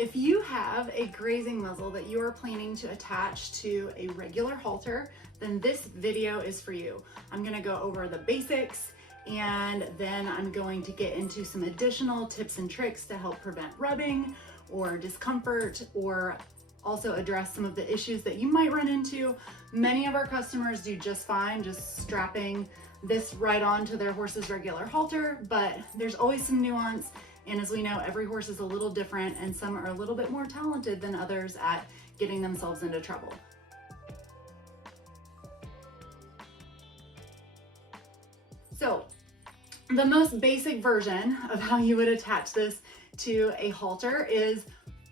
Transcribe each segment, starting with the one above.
If you have a grazing muzzle that you are planning to attach to a regular halter, then this video is for you. I'm gonna go over the basics, and then I'm going to get into some additional tips and tricks to help prevent rubbing or discomfort, or also address some of the issues that you might run into. Many of our customers do just fine just strapping this right onto their horse's regular halter, but there's always some nuance. And as we know, every horse is a little different, and some are a little bit more talented than others at getting themselves into trouble. So the most basic version of how you would attach this to a halter is,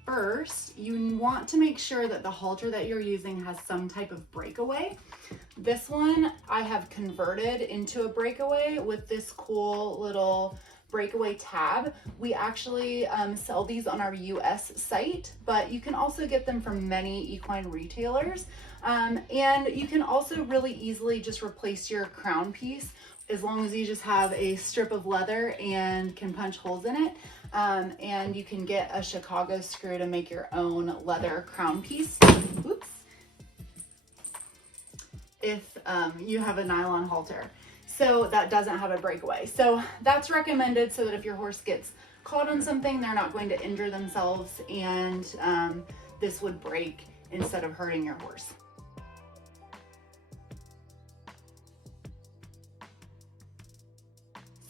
first, you want to make sure that the halter that you're using has some type of breakaway. This one I have converted into a breakaway with this cool little breakaway tab. We actually sell these on our US site, but you can also get them from many equine retailers. And you can also really easily just replace your crown piece as long as you just have a strip of leather and can punch holes in it. And you can get a Chicago screw to make your own leather crown piece. Oops. If you have a nylon halter. So that doesn't have a breakaway. So that's recommended so that if your horse gets caught on something, they're not going to injure themselves, and this would break instead of hurting your horse.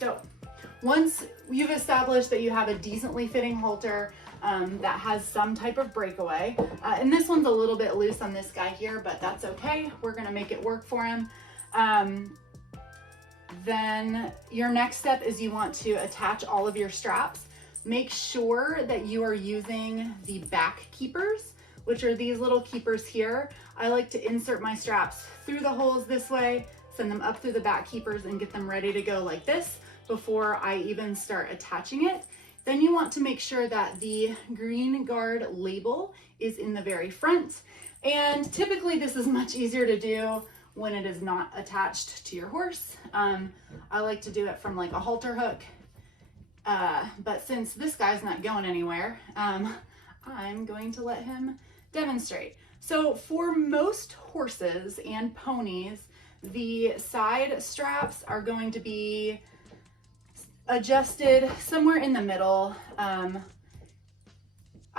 So once you've established that you have a decently fitting halter that has some type of breakaway, and this one's a little bit loose on this guy here, but that's okay. We're gonna make it work for him. Then your next step is you want to attach all of your straps. Make sure that you are using the back keepers, which are these little keepers here. I like to insert my straps through the holes this way, send them up through the back keepers, and get them ready to go like this before I even start attaching it. Then you want to make sure that the GreenGuard label is in the very front. And typically this is much easier to do when it is not attached to your horse. I like to do it from like a halter hook, but since this guy's not going anywhere, I'm going to let him demonstrate. So for most horses and ponies, the side straps are going to be adjusted somewhere in the middle.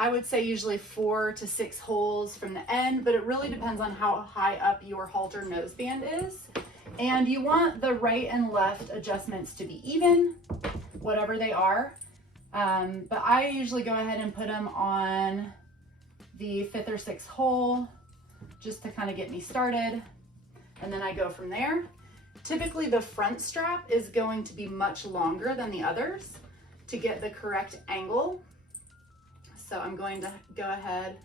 I would say usually 4 to 6 holes from the end, but it really depends on how high up your halter noseband is. And you want the right and left adjustments to be even, whatever they are. But I usually go ahead and put them on the 5th or 6th hole just to kind of get me started. And then I go from there. Typically the front strap is going to be much longer than the others to get the correct angle. So I'm going to go ahead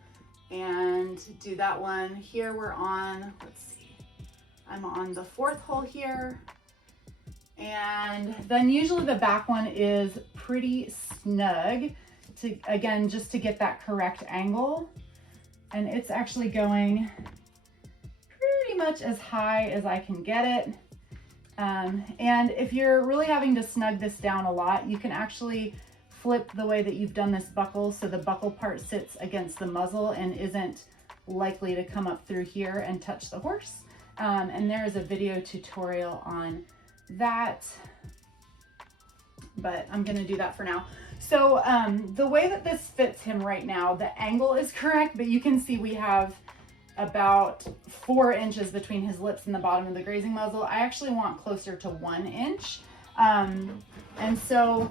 and do that one. Here we're on, let's see, I'm on the 4th hole here. And then usually the back one is pretty snug to, again, just to get that correct angle. And it's actually going pretty much as high as I can get it. And if you're really having to snug this down a lot, you can actually flip the way that you've done this buckle so the buckle part sits against the muzzle and isn't likely to come up through here and touch the horse. And there is a video tutorial on that, but I'm gonna do that for now. So the way that this fits him right now, the angle is correct, but you can see we have about 4 inches between his lips and the bottom of the grazing muzzle. I actually want closer to 1 inch. And so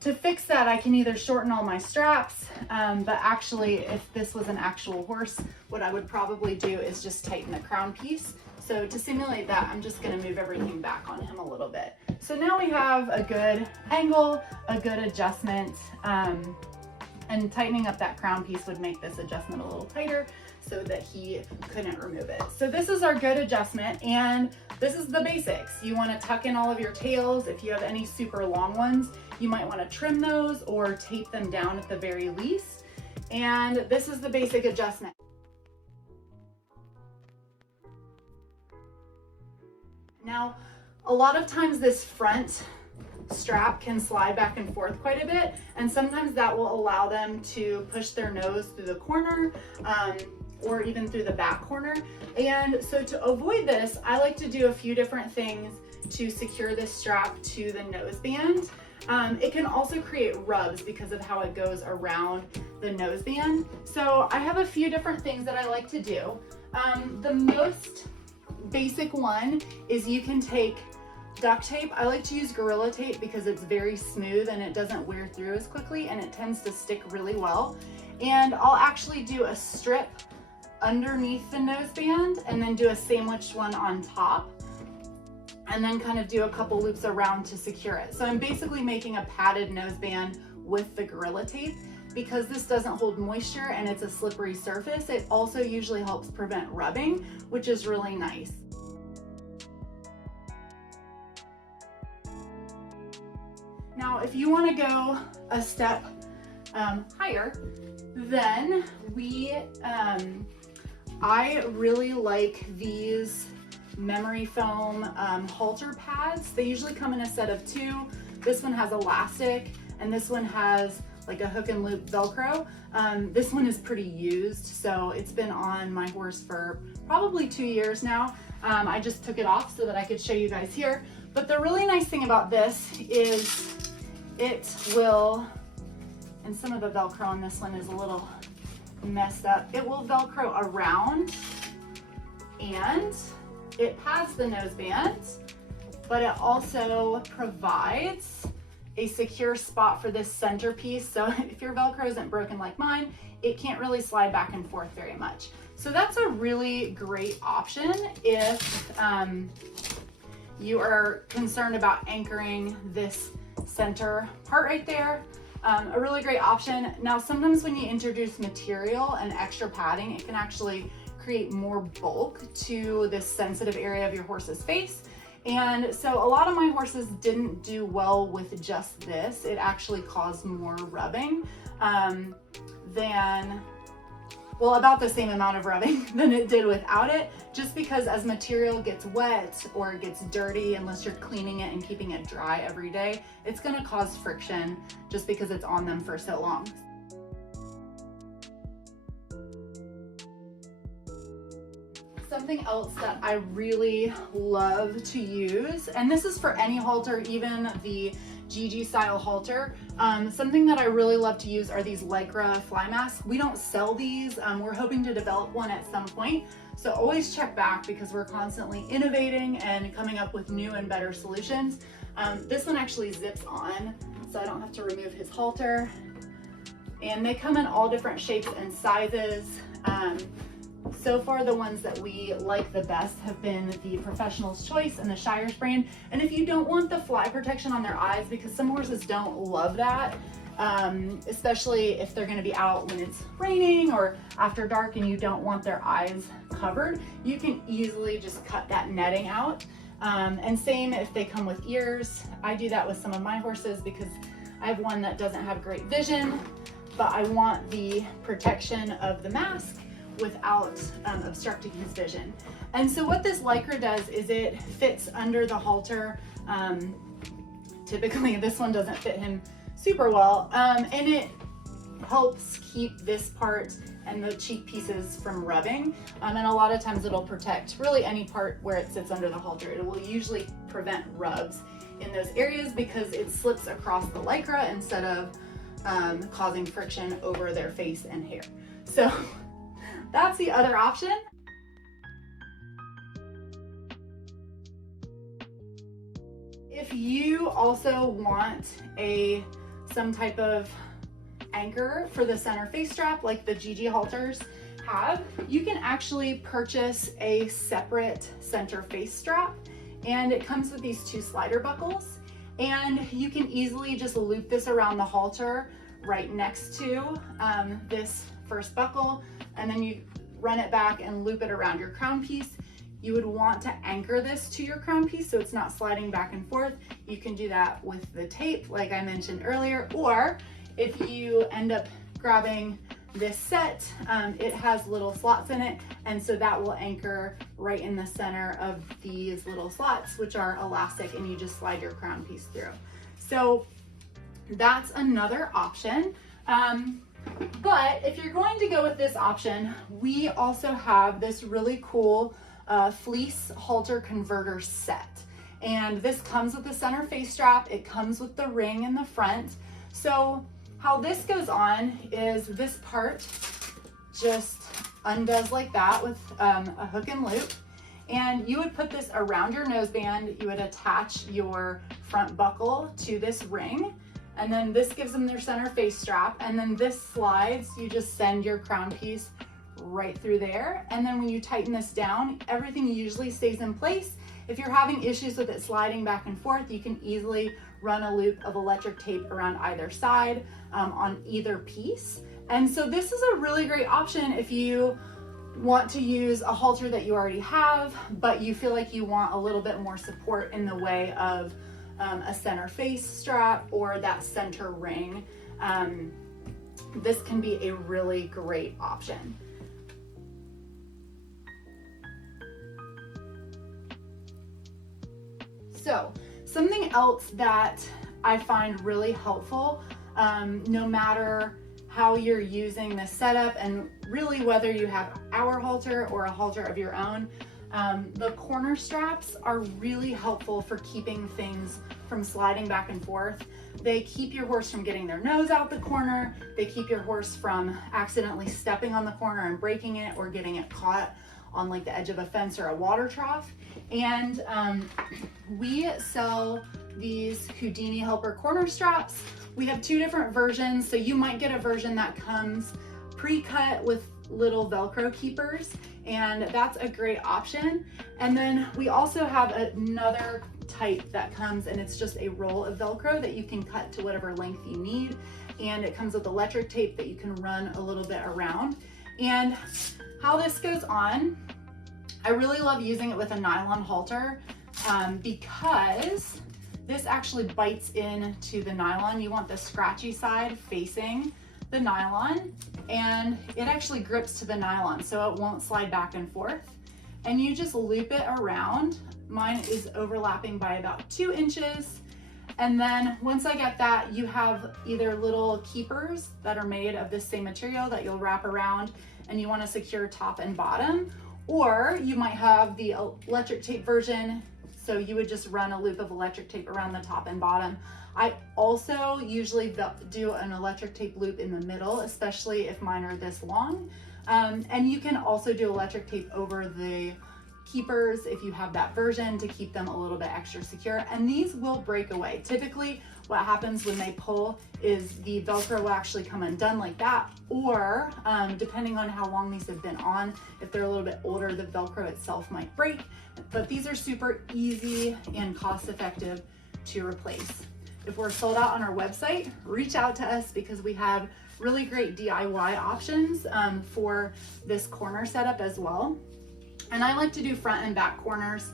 to fix that, I can either shorten all my straps, but actually if this was an actual horse, what I would probably do is just tighten the crown piece. So to simulate that, I'm just gonna move everything back on him a little bit. So now we have a good angle, a good adjustment, and tightening up that crown piece would make this adjustment a little tighter so that he couldn't remove it. So this is our good adjustment, and this is the basics. You wanna tuck in all of your tails. If you have any super long ones, you might wanna trim those or tape them down at the very least. And this is the basic adjustment. Now, a lot of times this front strap can slide back and forth quite a bit, and sometimes that will allow them to push their nose through the corner or even through the back corner. And so to avoid this, I like to do a few different things to secure this strap to the noseband. It can also create rubs because of how it goes around the noseband. So I have a few different things that I like to do. The most basic one is you can take duct tape. I like to use Gorilla Tape because it's very smooth and it doesn't wear through as quickly and it tends to stick really well. And I'll actually do a strip underneath the noseband and then do a sandwiched one on top, and then kind of do a couple loops around to secure it. So I'm basically making a padded noseband with the Gorilla Tape. Because this doesn't hold moisture and it's a slippery surface, it also usually helps prevent rubbing, which is really nice. Now, if you want to go a step higher, then I really like these memory foam halter pads. They usually come in a set of 2. This one has elastic and this one has like a hook and loop Velcro. This one is pretty used, so it's been on my horse for probably 2 years now. I just took it off so that I could show you guys here. But the really nice thing about this is it will, and some of the Velcro on this one is a little messed up, it will Velcro around and it pads the noseband, but it also provides a secure spot for this centerpiece. So if your Velcro isn't broken like mine, it can't really slide back and forth very much. So that's a really great option if you are concerned about anchoring this center part right there. A really great option. Now, sometimes when you introduce material and extra padding, it can actually create more bulk to this sensitive area of your horse's face. And so a lot of my horses didn't do well with just this. It actually caused more rubbing about the same amount of rubbing than it did without it, just because as material gets wet or gets dirty, unless you're cleaning it and keeping it dry every day, it's gonna cause friction just because it's on them for so long. Something else that I really love to use, and this is for any halter, even the GG style halter, something that I really love to use are these Lycra fly masks. We don't sell these. We're hoping to develop one at some point. So always check back because we're constantly innovating and coming up with new and better solutions. This one actually zips on, so I don't have to remove his halter. And they come in all different shapes and sizes. So far, the ones that we like the best have been the Professional's Choice and the Shire's brand. And if you don't want the fly protection on their eyes, because some horses don't love that, especially if they're gonna be out when it's raining or after dark and you don't want their eyes covered, you can easily just cut that netting out. And same if they come with ears. I do that with some of my horses because I have one that doesn't have great vision, but I want the protection of the mask without obstructing his vision. And so what this Lycra does is it fits under the halter. Typically this one doesn't fit him super well, and it helps keep this part and the cheek pieces from rubbing. And a lot of times it'll protect really any part where it sits under the halter. It will usually prevent rubs in those areas because it slips across the Lycra instead of causing friction over their face and hair. So that's the other option. If you also want some type of anchor for the center face strap like the GG halters have, you can actually purchase a separate center face strap, and it comes with these 2 slider buckles, and you can easily just loop this around the halter right next to this first buckle, and then you run it back and loop it around your crown piece. You would want to anchor this to your crown piece so it's not sliding back and forth. You can do that with the tape like I mentioned earlier, or if you end up grabbing this set, it has little slots in it, and so that will anchor right in the center of these little slots, which are elastic, and you just slide your crown piece through. So that's another option. But if you're going to go with this option, we also have this really cool fleece halter converter set. And this comes with the center face strap. It comes with the ring in the front. So how this goes on is this part just undoes like that with a hook and loop. And you would put this around your noseband. You would attach your front buckle to this ring. And then this gives them their center face strap. And then this slides, you just send your crown piece right through there. And then when you tighten this down, everything usually stays in place. If you're having issues with it sliding back and forth, you can easily run a loop of electric tape around either side on either piece. And so this is a really great option if you want to use a halter that you already have, but you feel like you want a little bit more support in the way of a center face strap or that center ring. This can be a really great option. So something else that I find really helpful, no matter how you're using this setup and really whether you have our halter or a halter of your own, the corner straps are really helpful for keeping things from sliding back and forth. They keep your horse from getting their nose out the corner. They keep your horse from accidentally stepping on the corner and breaking it or getting it caught on like the edge of a fence or a water trough. And we sell these Houdini helper corner straps. We have two different versions. So you might get a version that comes pre-cut with little Velcro keepers, and that's a great option. And then we also have another type that comes and it's just a roll of Velcro that you can cut to whatever length you need. And it comes with electric tape that you can run a little bit around. And how this goes on, I really love using it with a nylon halter because this actually bites into the nylon. You want the scratchy side facing the nylon, and it actually grips to the nylon so it won't slide back and forth. And you just loop it around. Mine is overlapping by about 2 inches. And then once I get that, you have either little keepers that are made of this same material that you'll wrap around and you want to secure top and bottom, or you might have the electric tape version. So you would just run a loop of electric tape around the top and bottom. I also usually do an electric tape loop in the middle, especially if mine are this long. And you can also do electric tape over the keepers if you have that version to keep them a little bit extra secure. And these will break away. Typically what happens when they pull is the Velcro will actually come undone like that, or depending on how long these have been on, if they're a little bit older, the Velcro itself might break. But these are super easy and cost effective to replace. If we're sold out on our website, reach out to us because we have really great DIY options for this corner setup as well. And I like to do front and back corners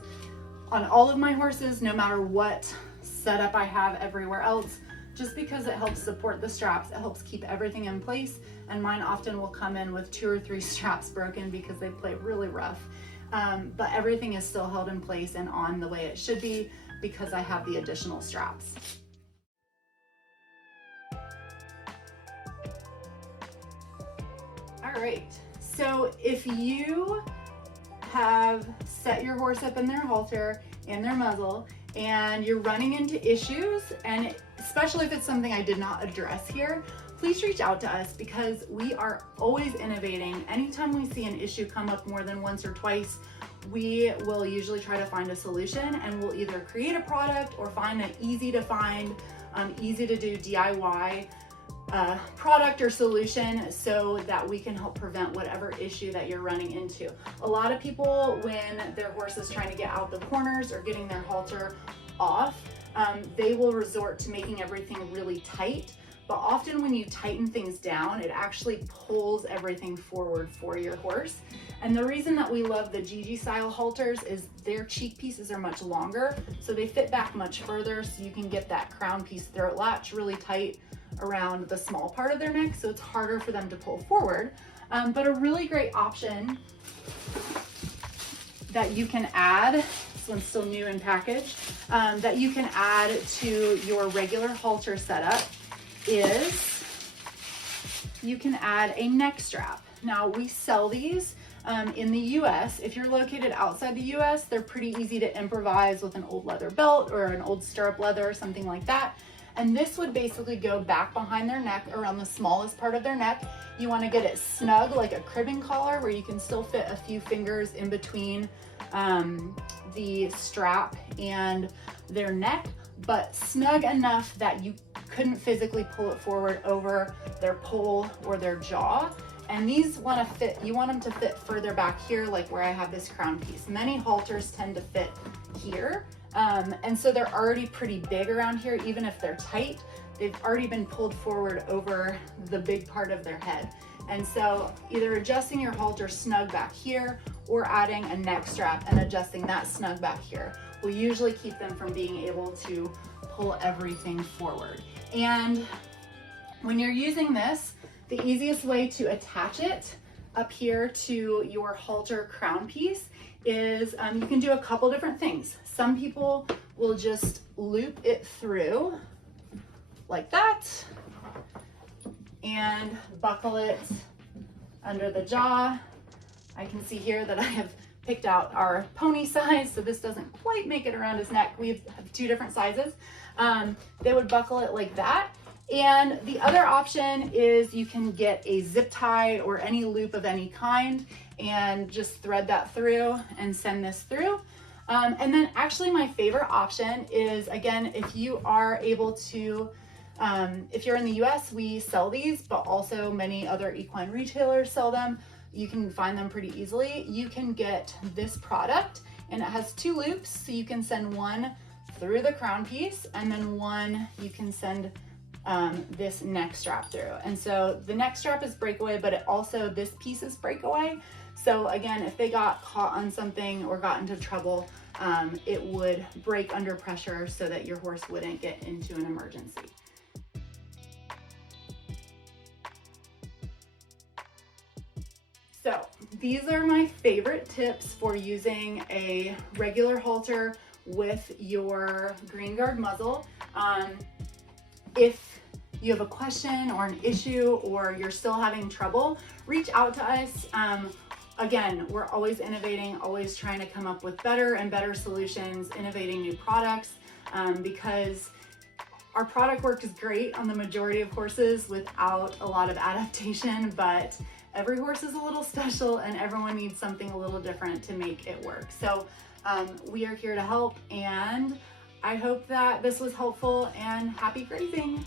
on all of my horses, no matter what setup I have everywhere else, just because it helps support the straps. It helps keep everything in place. And mine often will come in with 2 or 3 straps broken because they play really rough. But everything is still held in place and on the way it should be because I have the additional straps. All right, so if you have set your horse up in their halter and their muzzle and you're running into issues, and especially if it's something I did not address here, please reach out to us because we are always innovating. Anytime we see an issue come up more than once or twice, we will usually try to find a solution, and we'll either create a product or find an easy to find, easy to do DIY product or solution so that we can help prevent whatever issue that you're running into. A lot of people, when their horse is trying to get out the corners or getting their halter off, they will resort to making everything really tight. But often when you tighten things down, it actually pulls everything forward for your horse. And the reason that we love the Gigi style halters is their cheek pieces are much longer, so they fit back much further, so you can get that crown piece throat latch really tight around the small part of their neck, so it's harder for them to pull forward. But a really great option that you can add one's still new in package, that you can add to your regular halter setup is you can add a neck strap. Now we sell these in the US. If you're located outside the US, they're pretty easy to improvise with an old leather belt or an old stirrup leather or something like that. And this would basically go back behind their neck around the smallest part of their neck. You want to get it snug like a cribbing collar where you can still fit a few fingers in between the strap and their neck, but snug enough that you couldn't physically pull it forward over their poll or their jaw. And these want to fit, you want them to fit further back here, like where I have this crown piece. Many halters tend to fit here. And so they're already pretty big around here. Even if they're tight, they've already been pulled forward over the big part of their head. And so either adjusting your halter snug back here or adding a neck strap and adjusting that snug back here will usually keep them from being able to pull everything forward. And when you're using this, the easiest way to attach it up here to your halter crown piece is you can do a couple different things. Some people will just loop it through like that and buckle it under the jaw. I can see here that I have picked out our pony size, so this doesn't quite make it around his neck. We have two different sizes. They would buckle it like that. And the other option is you can get a zip tie or any loop of any kind and just thread that through and send this through. And then actually my favorite option is, again, if you are able to, if you're in the US, we sell these, but also many other equine retailers sell them. You can find them pretty easily. You can get this product and it has two loops. So you can send one through the crown piece and then one you can send this neck strap through. And so the neck strap is breakaway, but it also, this piece is breakaway. So again, if they got caught on something or got into trouble, it would break under pressure so that your horse wouldn't get into an emergency. So these are my favorite tips for using a regular halter with your GreenGuard muzzle. If you have a question or an issue or you're still having trouble, reach out to us. Again, we're always innovating, always trying to come up with better and better solutions, innovating new products, because our product work is great on the majority of horses without a lot of adaptation, but every horse is a little special and everyone needs something a little different to make it work. So we are here to help, and I hope that this was helpful, and happy grazing.